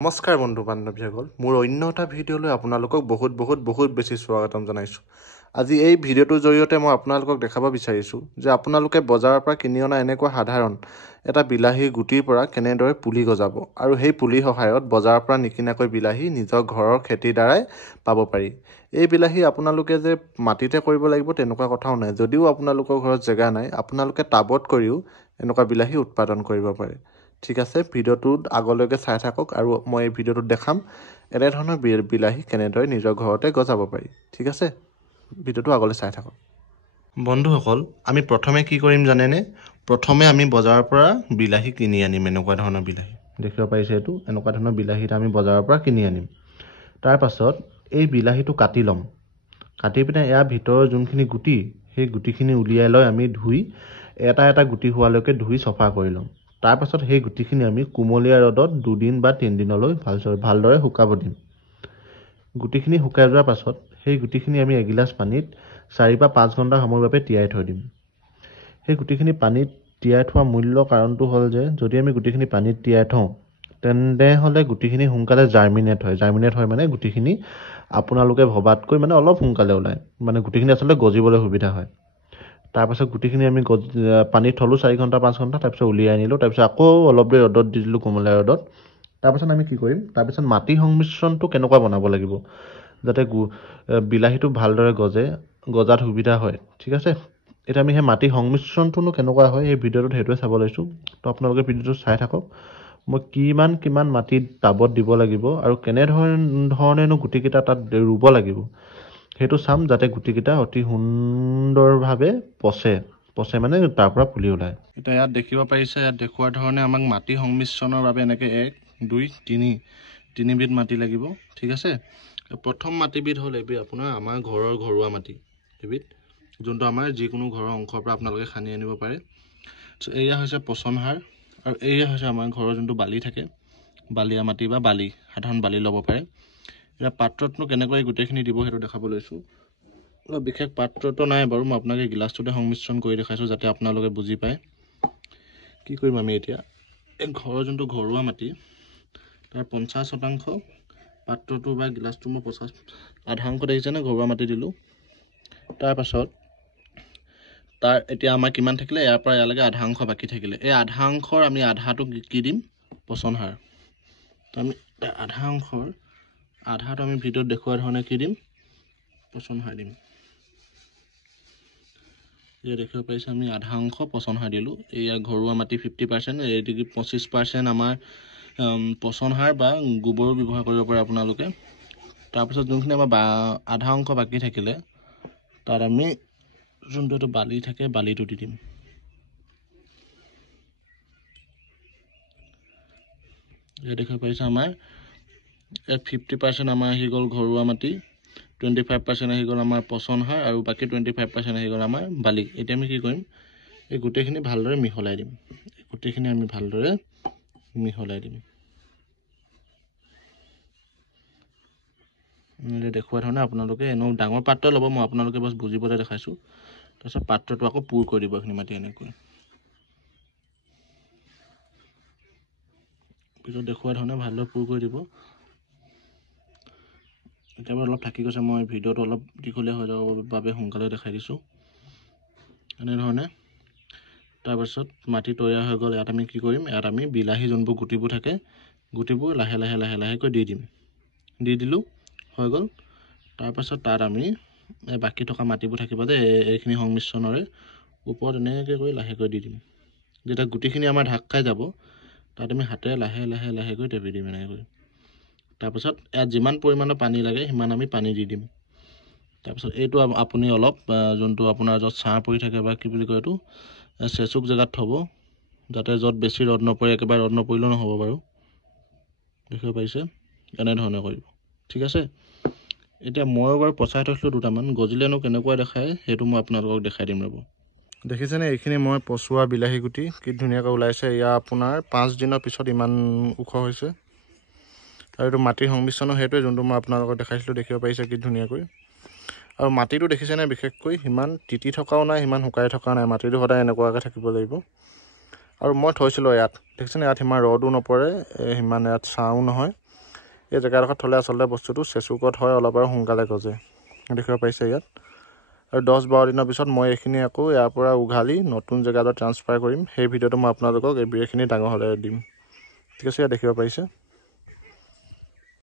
নমস্কাৰ বন্ধু বান্ধৱীসকল মোৰ অন্য এটা ভিডিঅ'লৈ আপোনালোকক বহুত বেছি স্বাগতম জনাইছোঁ। আজি এই ভিডিঅ'টোৰ জৰিয়তে মই আপোনালোকক দেখাব বিচাৰিছোঁ যে আপোনালোকে বজাৰৰ পৰা কিনি অনা এনেকুৱা সাধাৰণ এটা বিলাহীৰ গুটিৰ পৰা কেনেদৰে পুলি গজাব আৰু সেই পুলিৰ সহায়ত বজাৰৰ পৰা নিকিনাকৈ বিলাহী নিজৰ ঘৰৰ খেতিৰ দ্বাৰাই পাব পাৰি। এই বিলাহী আপোনালোকে যে মাটিতে কৰিব লাগিব তেনেকুৱা কথাও নাই। যদিও আপোনালোকৰ ঘৰত জেগা নাই, আপোনালোকে টাবত কৰিও এনেকুৱা বিলাহী উৎপাদন কৰিব পাৰে। ঠিক আছে, ভিডিঅ'টোত আগলৈকে চাই থাকক আৰু মই এই ভিডিঅ'টোত দেখাম এনেধৰণৰ বিলাহী কেনেদৰে নিজৰ ঘৰতে গজাব পাৰি। ঠিক আছে, ভিডিঅ'টো আগলৈ চাই থাকক। বন্ধুসকল, আমি প্ৰথমে কি কৰিম জানেনে? প্ৰথমে আমি বজাৰৰ পৰা বিলাহী কিনি আনিম। এনেকুৱা ধৰণৰ বিলাহী দেখিব পাৰিছে, এইটো এনেকুৱা ধৰণৰ বিলাহীত আমি বজাৰৰ পৰা কিনি আনিম। তাৰ পাছত এই বিলাহীটো কাটি ল'ম। কাটি পিনে ইয়াৰ ভিতৰৰ যোনখিনি গুটি, সেই গুটিখিনি উলিয়াই লৈ আমি ধুই এটা এটা গুটি হোৱালৈকে ধুই চফা কৰি ল'ম। তাৰ পাছত সেই গুটিখিনি আমি কুমলীয়া ৰ'দত 2 দিন বা 3 দিনলৈ ভালদৰে শুকাব দিম। গুটিখিনি শুকাই যোৱাৰ পাছত সেই গুটিখিনি আমি এগিলাচ পানীত 4 বা 5 ঘণ্টা সময়ৰ বাবে তিয়াই থৈ দিম। সেই গুটিখিনি পানীত তিয়াই থোৱা মূল্য কাৰণটো হ'ল যে যদি আমি গুটিখিনি পানীত তিয়াই থওঁ তেনেহ'লে গুটিখিনি সোনকালে জাৰ্মিনেট হয় মানে গুটিখিনি আপোনালোকে ভবাতকৈ মানে অলপ সোনকালে ওলায়, মানে গুটিখিনি আচলতে গজিবলৈ সুবিধা হয়। তাৰপাছত গুটিখিনি আমি পানীত থলোঁ 4 ঘণ্টা 5 ঘণ্টা, তাৰপিছত উলিয়াই আনিলোঁ। তাৰপিছত আকৌ অলপ দেৰি ৰ'দত দি দিলোঁ, কোমলীয়া ৰ'দত। তাৰপাছত আমি কি কৰিম, তাৰপিছত মাটি সংমিশ্ৰণটো কেনেকুৱা বনাব লাগিব যাতে বিলাহীটো ভালদৰে গজাত সুবিধা হয়। ঠিক আছে, এতিয়া আমি সেই মাটি সংমিশ্ৰণটোনো কেনেকুৱা হয় সেই ভিডিঅ'টোত সেইটোৱে চাব লৈছোঁ। তো আপোনালোকে ভিডিঅ'টো চাই থাকক। মই কিমান মাটি টাবত দিব লাগিব আৰু কেনেধৰণেনো গুটিকেইটা তাত ৰুব লাগিব সেইটো চাম, যাতে গুটিকেইটা অতি সুন্দৰভাৱে পচে মানে তাৰ পৰা পুলি ওলায়। এতিয়া ইয়াত দেখিব পাৰিছে, ইয়াত দেখুওৱাৰ ধৰণে আমাক মাটি সংমিশ্ৰণৰ বাবে এনেকৈ 1 2 3 তিনিবিধ মাটি লাগিব। ঠিক আছে, প্ৰথম মাটিবিধ হ'ল এবিধ আপোনাৰ আমাৰ ঘৰৰ ঘৰুৱা মাটি, এবিধ যোনটো আমাৰ যিকোনো ঘৰৰ অংশৰ পৰা আপোনালোকে খান্দি আনিব পাৰে। এয়া হৈছে পচন সাৰ আৰু এয়া হৈছে আমাৰ ঘৰৰ যোনটো বালি থাকে, বালিয়া মাটি বা বালি, সাধাৰণ বালি ল'ব পাৰে। এতিয়া পাত্ৰতনো কেনেকৈ গোটেইখিনি দিব সেইটো দেখাব লৈছোঁ। বিশেষ পাত্ৰটো নাই বাৰু, মই আপোনালোকে গিলাচটোতে সংমিশ্ৰণ কৰি দেখাইছোঁ যাতে আপোনালোকে বুজি পায়। কি কৰিম আমি এতিয়া, এই ঘৰৰ যোনটো ঘৰুৱা মাটি তাৰ 50% পাত্ৰটো বা গিলাচটো মই 50 অংশ দেখিছেনে ঘৰুৱা মাটি দিলোঁ। তাৰপাছত তাৰ এতিয়া আমাৰ কিমান থাকিলে, ইয়াৰ পৰা ইয়ালৈকে আধা অংশ বাকী থাকিলে। এই আধা অংশৰ আমি আধাটো কি দিম, পচন সাৰ। তো আমি আধাটো আমি ভিডিঅ'ত দেখুওৱা ধৰণে কি দিম, পচন সাৰ দিম। এয়া দেখিব পাৰিছে আমি আধা অংশ পচন সাৰ দিলোঁ। এয়া ঘৰুৱা মাটি 50%, এইটো 25% আমাৰ পচন সাৰ বা গোবৰো ব্যৱহাৰ কৰিব পাৰে আপোনালোকে। তাৰপিছত যোনখিনি আমাৰ আধা অংশ বাকী থাকিলে তাত আমি যোনটো এইটো বালি থাকে বালিটো দি দিম। এয়া দেখিব পাৰিছে আমাৰ 50% আমাৰ আহি গ'ল ঘৰুৱা মাটি, 25% আহি গ'ল আমাৰ পচন সাৰ আৰু বাকী 25% আহি গ'ল আমাৰ বালি। এতিয়া আমি কি কৰিম, এই গোটেইখিনি ভালদৰে মিহলাই দিম। দেখুওৱা ধৰণে আপোনালোকে এনেও ডাঙৰ পাত্ৰ ল'ব, মই আপোনালোকে বছ বুজিবলৈ দেখাইছোঁ। তাৰপিছত পাত্ৰটো আকৌ পুৰ কৰি দিব এইখিনি মাটি এনেকৈ। পিছত দেখুওৱা ধৰণে ভালদৰে পুৰ কৰি দিব। এতিয়া বাৰু অলপ থাকি গৈছে, মই ভিডিঅ'টো অলপ দীঘলীয়া হৈ যাব বাবে সোনকালে দেখাই দিছোঁ এনেধৰণে। তাৰপাছত মাটি তৈয়াৰ হৈ গ'ল। ইয়াত আমি কি কৰিম, ইয়াত আমি বিলাহী যোনবোৰ গুটিবোৰ থাকে গুটিবোৰ লাহেকৈ দি দিলোঁ, হৈ গ'ল। তাৰপাছত তাত আমি বাকী থকা মাটিবোৰ থাকিব যে এইখিনি সংমিশ্ৰণৰে ওপৰত এনেকৈ কৰি লাহেকৈ দি দিম। যেতিয়া গুটিখিনি আমাৰ ঢাক খাই যাব তাত আমি হাতেৰে লাহেকৈ টেপি দিম এনেকৈ। তাৰপিছত ইয়াত যিমান পৰিমাণৰ পানী লাগে সিমান আমি পানী দি দিম। তাৰপিছত এইটো আপুনি অলপ যোনটো আপোনাৰ য'ত ছাঁ পৰি থাকে বা কি বুলি কয় এইটো চেচুক জেগাত থ'ব, যাতে য'ত বেছি ৰ'দ নপৰে, একেবাৰে ৰ'দ নপৰিলেও নহ'ব বাৰু। দেখিব পাৰিছে, এনেধৰণে কৰিব। ঠিক আছে, এতিয়া মই বাৰু পচাই থৈছিলোঁ দুটামান, গজিলেনো কেনেকুৱা দেখায় সেইটো মই আপোনালোকক দেখাই দিম ৰ'ব। দেখিছেনে, এইখিনি মই পচোৱা বিলাহী গুটি কি ধুনীয়াকৈ ওলাইছে। এয়া আপোনাৰ 5 দিনৰ পিছত ইমান ওখ হৈছে। আৰু এইটো মাটিৰ সংমিশ্ৰণ সেইটোৱে যোনটো মই আপোনালোকক দেখাইছিলোঁ, দেখিব পাৰিছে কি ধুনীয়াকৈ। আৰু মাটিটো দেখিছেনে, বিশেষকৈ সিমান তিতি থকাও নাই, সিমান শুকাই থকা নাই। মাটিটো সদায় এনেকুৱাকৈ থাকিব লাগিব। আৰু মই থৈছিলোঁ ইয়াত দেখিছেনে, ইয়াত সিমান ৰ'দো নপৰে, সিমান ইয়াত ছাঁও নহয়। এই জেগাডোখৰত থ'লে আচলতে বস্তুটো চেচুকত হয় অলপ আৰু সোনকালে গজে দেখিব পাৰিছে ইয়াত আৰু 10-12 দিনৰ পিছত মই এইখিনি আকৌ ইয়াৰ পৰা উঘালি নতুন জেগালৈ ট্ৰান্সফাৰ কৰিম সেই ভিডিঅ'টো মই আপোনালোকক এইখিনি ডাঙৰ হ'লে দিম ঠিক আছে ইয়াত দেখিব পাৰিছে